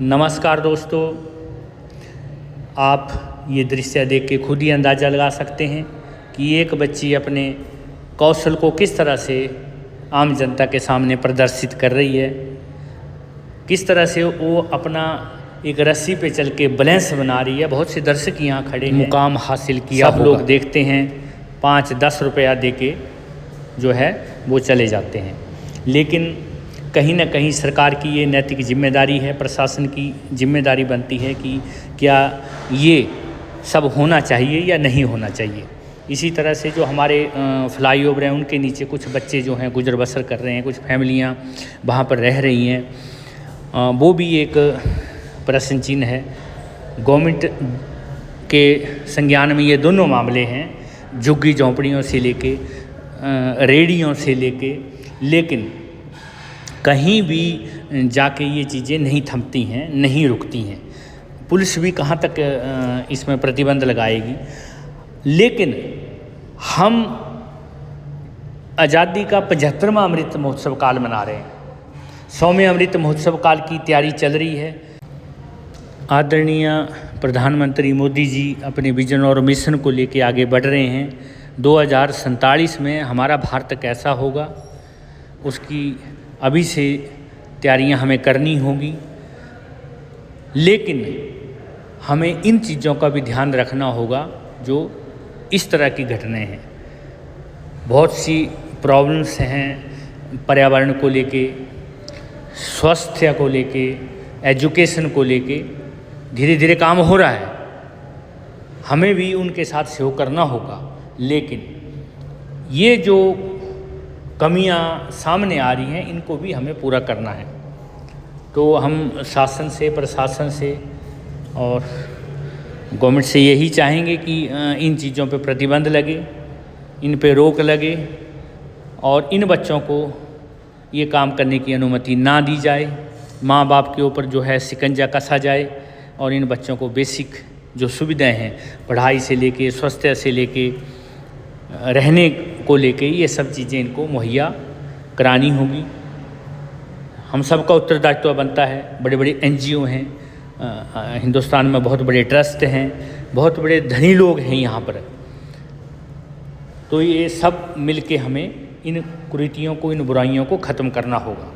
नमस्कार दोस्तों, आप ये दृश्य देख के खुद ही अंदाज़ा लगा सकते हैं कि एक बच्ची अपने कौशल को किस तरह से आम जनता के सामने प्रदर्शित कर रही है। किस तरह से वो अपना एक रस्सी पे चल के बैलेंस बना रही है। बहुत से दर्शक यहाँ खड़े हैं, मुकाम हासिल किया सब लोग देखते हैं, 5-10 रुपया दे के जो है वो चले जाते हैं। लेकिन कहीं ना कहीं सरकार की ये नैतिक जिम्मेदारी है, प्रशासन की जिम्मेदारी बनती है कि क्या ये सब होना चाहिए या नहीं होना चाहिए। इसी तरह से जो हमारे फ्लाईओवर हैं उनके नीचे कुछ बच्चे जो हैं गुजर बसर कर रहे हैं, कुछ फैमिलियाँ वहाँ पर रह रही हैं, वो भी एक प्रश्न चिन्ह है। गवर्नमेंट के संज्ञान में ये दोनों मामले हैं, झुग्गी झोंपड़ियों से लेके रेडियों से लेके, लेकिन कहीं भी जाके ये चीज़ें नहीं थमती हैं, नहीं रुकती हैं। पुलिस भी कहाँ तक इसमें प्रतिबंध लगाएगी। लेकिन हम आज़ादी का 75वां अमृत महोत्सव काल मना रहे हैं। 100वें अमृत महोत्सव काल की तैयारी चल रही है। आदरणीय प्रधानमंत्री मोदी जी अपने विजन और मिशन को लेके आगे बढ़ रहे हैं। 2047 में हमारा भारत कैसा होगा, उसकी अभी से तैयारियां हमें करनी होगी। लेकिन हमें इन चीज़ों का भी ध्यान रखना होगा जो इस तरह की घटनाएं हैं। बहुत सी प्रॉब्लम्स हैं पर्यावरण को लेके, स्वास्थ्य को लेके, एजुकेशन को लेके। धीरे धीरे काम हो रहा है, हमें भी उनके साथ सहयोग करना होगा। लेकिन ये जो कमियां सामने आ रही हैं इनको भी हमें पूरा करना है। तो हम शासन से, प्रशासन से और गवर्नमेंट से यही चाहेंगे कि इन चीज़ों पे प्रतिबंध लगे, इन पे रोक लगे और इन बच्चों को ये काम करने की अनुमति ना दी जाए। माँ बाप के ऊपर जो है शिकंजा कसा जाए और इन बच्चों को बेसिक जो सुविधाएं हैं, पढ़ाई से लेके, स्वास्थ्य से लेके, रहने को लेके, ये सब चीज़ें इनको मुहैया करानी होगी। हम सबका उत्तरदायित्व बनता है। बड़े बड़े NGO हैं हिंदुस्तान में, बहुत बड़े ट्रस्ट हैं, बहुत बड़े धनी लोग हैं यहाँ पर। तो ये सब मिलके हमें इन कुरीतियों को, इन बुराइयों को ख़त्म करना होगा।